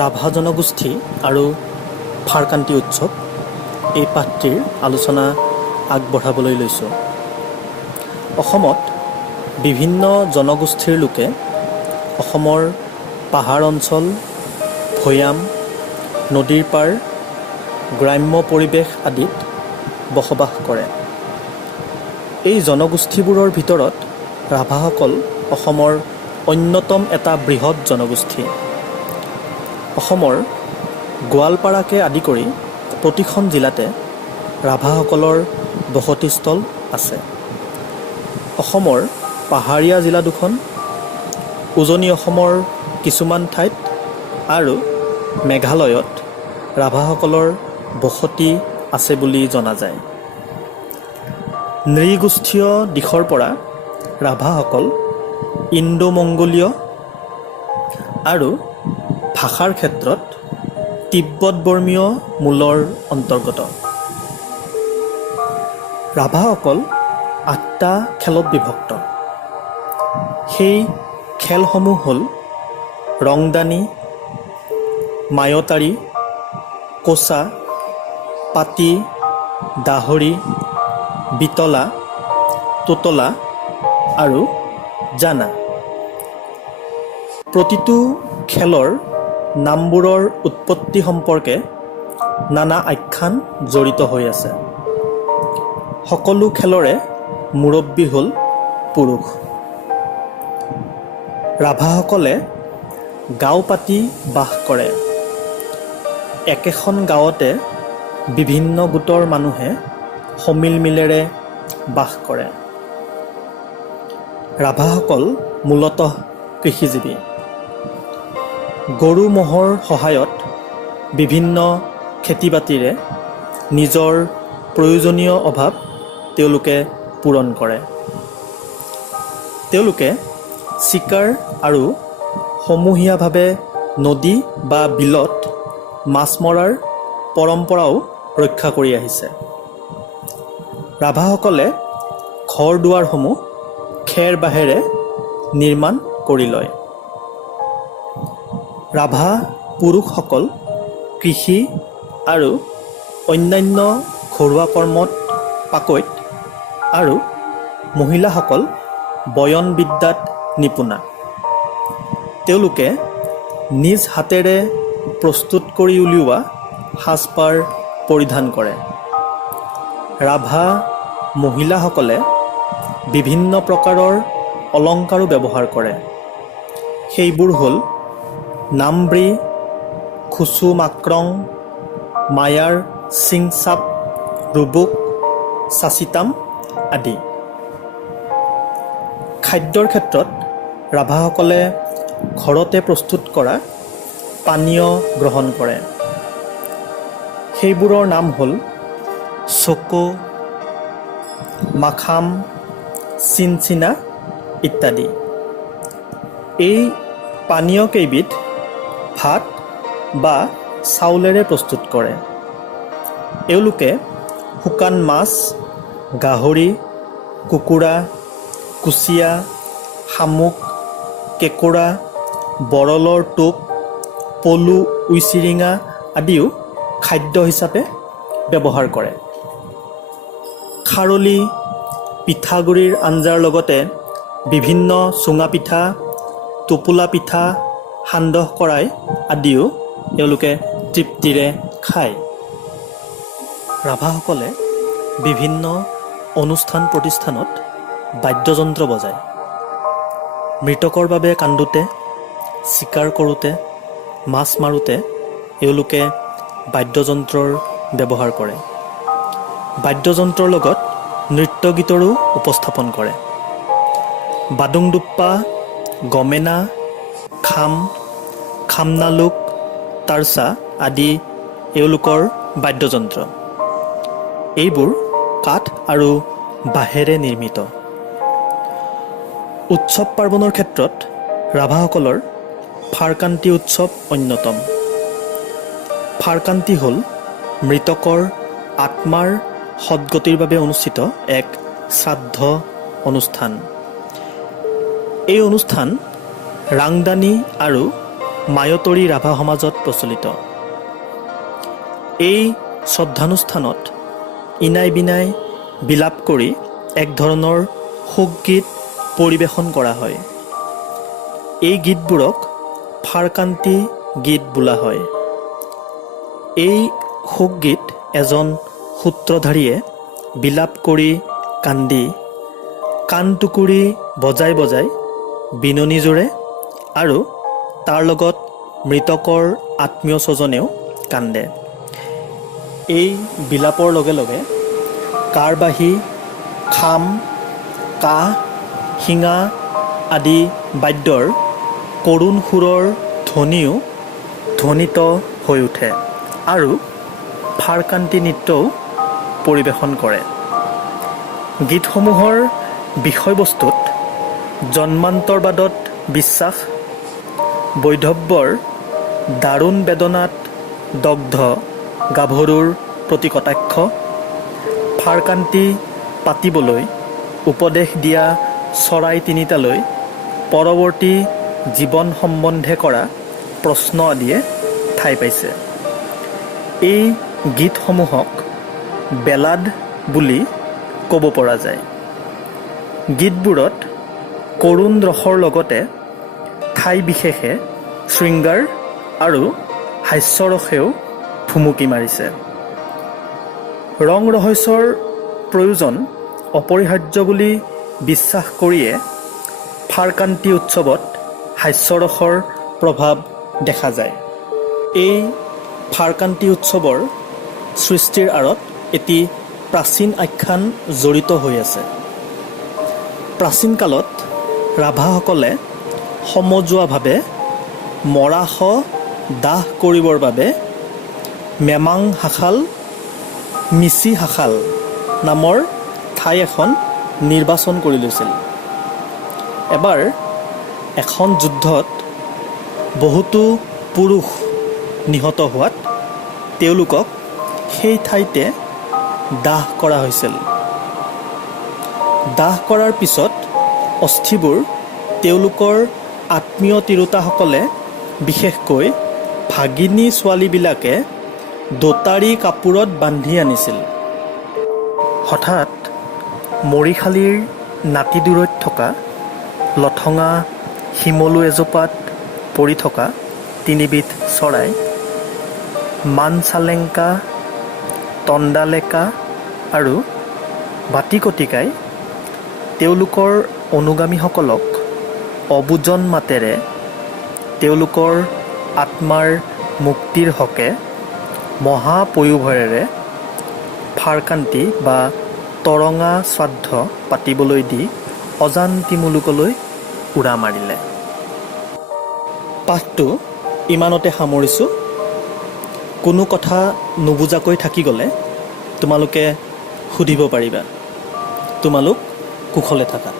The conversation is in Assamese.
ৰাভা জনগোষ্ঠী আৰু ফাৰকান্তি উৎসৱ এই পাঠটিৰ আলোচনা আগবঢ়াবলৈ লৈছোঁ। অসমত বিভিন্ন জনগোষ্ঠীৰ লোকে অসমৰ পাহাৰ অঞ্চল, ভৈয়াম, নদীৰ পাৰ, গ্ৰাম্য পৰিৱেশ আদিত বসবাস কৰে। এই জনগোষ্ঠীবোৰৰ ভিতৰত ৰাভাসকল অসমৰ অন্যতম এটা বৃহৎ জনগোষ্ঠী। অসমৰ গোৱালপাৰাকে আদি কৰি প্ৰতিখন জিলাতে ৰাভাসকলৰ বসতিস্থল আছে। অসমৰ পাহাৰীয়া জিলা দুখন, উজনি অসমৰ কিছুমান ঠাইত আৰু মেঘালয়ত ৰাভাসকলৰ বসতি আছে বুলি জনা যায়। নৃগোষ্ঠীয় দিশৰ পৰা ৰাভাসকল ইণ্ডো মংগোলীয় আৰু ভাষাৰ ক্ষেত্ৰত তিব্বত বৰ্মীয় মূলৰ অন্তৰ্গত। ৰাভাসকল 8টা খেলত বিভক্ত। সেই খেলসমূহ হ'ল ৰংদানী, মায়তাৰী, কোচা, পাতি, দাহৰি, বিতলা, তোতলা আৰু জানা। প্ৰতিটো খেলৰ নামবোৰৰ উৎপত্তি সম্পৰ্কে নানা আখ্যান জড়িত হৈ আছে। সকলো খেলৰে মুৰব্বী হ'ল পুৰুষ। ৰাভাসকলে গাঁও পাতি বাস কৰে। একেখন গাঁৱতে বিভিন্ন গোটৰ মানুহে সমিলমিলেৰে বাস কৰে। ৰাভাসকল মূলতঃ কৃষিজীৱী। গৰু ম'হৰ সহায়ত বিভিন্ন খেতি বাতিৰে নিজৰ প্ৰয়োজনীয় অভাৱ তেওঁলোকে পূৰণ কৰে। তেওঁলোকে চিকাৰ আৰু সমূহীয়াভাৱে নদী বা বিলত মাছ মৰাৰ পৰম্পৰাও ৰক্ষা কৰি আহিছে। ৰাভাসকলে ঘৰ দুৱাৰসমূহ খেৰ বাঁহেৰে নিৰ্মাণ কৰি লয়। ৰাভা পুৰুষসকল কৃষি আৰু অন্যান্য ঘৰুৱা কৰ্মত পাকৈত আৰু মহিলাসকল বয়ন বিদ্যাত নিপুণা। তেওঁলোকে নিজ হাতেৰে প্ৰস্তুত কৰি উলিওৱা সাজপাৰ পৰিধান কৰে। ৰাভা মহিলাসকলে বিভিন্ন প্ৰকাৰৰ অলংকাৰো ব্যৱহাৰ কৰে। সেইবোৰ হ'ল নামব্ৰী, খুচু মাক্ৰং, মায়াৰ চিংচাপ, ৰুবুক, চাচিতাম আদি। খাদ্যৰ ক্ষেত্ৰত ৰাভাসকলে ঘৰতে প্ৰস্তুত কৰা পানীয় গ্ৰহণ কৰে। সেইবোৰৰ নাম হ'ল চকো, মাখাম, চিনচিনা ইত্যাদি। এই পানীয় কেইবিধ ভাত বা চাউলেৰে প্ৰস্তুত কৰে। এওঁলোকে শুকান মাছ, গাহৰি, কুকুৰা, কুচিয়া, শামুক, কেঁকোৰা, বৰলৰ টোপ, পলু, উইচিৰিঙা আদিও খাদ্য হিচাপে ব্যৱহাৰ কৰে। খাৰলি, পিঠাগুড়িৰ আঞ্জাৰ লগতে বিভিন্ন চুঙা পিঠা, টোপোলা পিঠা, সান্দহ কৰাই আদিও তেওঁলোকে তৃপ্তিৰে খায়। ৰাভাসকলে বিভিন্ন অনুষ্ঠান প্ৰতিষ্ঠানত বাদ্যযন্ত্ৰ বজায়। মৃতকৰ বাবে কান্দোতে, চিকাৰ কৰোঁতে, মাছ মাৰোঁতে এওঁলোকে বাদ্যযন্ত্ৰৰ ব্যৱহাৰ কৰে। বাদ্যযন্ত্ৰৰ লগত নৃত্য গীতৰো উপস্থাপন কৰে। বাদুংডুপ্পা, গমেনা, খাম, খামনালুক, তাৰ্চা আদি এওঁলোকৰ বাদ্যযন্ত্ৰ। এইবোৰ কাঠ আৰু বাঁহেৰে নিৰ্মিত। উৎসৱ পাৰ্বণৰ ক্ষেত্ৰত ৰাভাসকলৰ ফাৰকান্তি উৎসৱ অন্যতম। ফাৰকান্তি হ'ল মৃতকৰ আত্মাৰ সদ্গতিৰ বাবে অনুষ্ঠিত এক শ্ৰাদ্ধ অনুষ্ঠান। এই অনুষ্ঠান ৰাংদানী আৰু মায়তৰী ৰাভা সমাজত প্ৰচলিত। এই শ্ৰদ্ধানুষ্ঠানত ইনাই বিনাই বিলাপ কৰি এক ধৰণৰ শোকগীত পৰিৱেশন কৰা হয়। এই গীতবোৰক ফাৰকান্তি গীত বোলা হয়। এই শোকগীত এজন সূত্ৰধাৰীয়ে বিলাপ কৰি কান্দি কাণ টুকুৰি বজাই বজাই বিননি জোৰে আৰু তাৰ লগত মৃতকৰ আত্মীয় স্বজনেও কান্দে। এই বিলাপৰ লগে লগে কাৰবাহী, খাম, কাঁহ, শিঙা আদি বাদ্যৰ কৰুণ সুৰৰ ধ্বনিও ধ্বনিত হৈ উঠে আৰু ফাৰকান্তি নৃত্যও পৰিৱেশন কৰে। গীতসমূহৰ বিষয়বস্তুত জন্মান্তৰবাদত বিশ্বাস, বৈধব্যৰ দাৰুণ বেদনাত দগ্ধ গাভৰুৰ প্ৰতি কটাক্ষ, ফাৰকান্তি পাতিবলৈ উপদেশ দিয়া চৰাই তিনিটালৈ পৰৱৰ্তী জীৱন সম্বন্ধে কৰা প্ৰশ্ন আদিয়ে ঠাই পাইছে। এই গীতসমূহক বেলাড বুলি ক'ব পৰা যায়। গীতবোৰত কৰুণ ৰসৰ লগতে ঠাই বিশেষে শৃংগাৰ আৰু হাস্যৰসেও ভুমুকি মাৰিছে। ৰং ৰহস্যৰ প্ৰয়োজন অপৰিহাৰ্য বুলি বিশ্বাস কৰিয়ে ফাৰকান্তি উৎসৱত হাস্যৰসৰ প্ৰভাৱ দেখা যায়। এই ফাৰকান্তি উৎসৱৰ সৃষ্টিৰ আঁৰত এটি প্ৰাচীন আখ্যান জড়িত হৈ আছে। প্ৰাচীন কালত ৰাভাসকলে সমজুৱাভাৱে মৰাশ দাহ কৰিবৰ বাবে মেমাং হাখাল, মিচি হাখাল নামৰ ঠাই এখন নিৰ্বাচন কৰি লৈছিল। এবাৰ এখন যুদ্ধত বহুতো পুৰুষ নিহত হোৱাত তেওঁলোকক সেই ঠাইতে দাহ কৰা হৈছিল। দাহ কৰাৰ পিছত অস্থিবোৰ তেওঁলোকৰ আত্মীয় তিৰোতাসকলে, বিশেষকৈ ভাগিনী ছোৱালীবিলাকে দোতাৰি কাপোৰত বান্ধি আনিছিল। হঠাৎ মৰিশালিৰ নাতিদূৰৈত থকা লঠঙা শিমলু এজোপাত পৰি থকা তিনিবিধ চৰাই মানচালেংকা, তণ্ডালেকা আৰু বাতিকটিকাই তেওঁলোকৰ অনুগামীসকলক অবুজন মাতেৰে তেওঁলোকৰ আত্মাৰ মুক্তিৰ হকে মহাপয়োভৰেৰে ফাৰকান্তি বা তৰঙা শ্ৰাদ্ধ পাতিবলৈ দি অজান্তি মুলুকলৈ উৰা মাৰিলে। পাঠটো ইমানতে সামৰিছোঁ। কোনো কথা নুবুজাকৈ থাকি গ'লে তোমালোকে সুধিব পাৰিবা। তোমালোক কুশলে থাকা।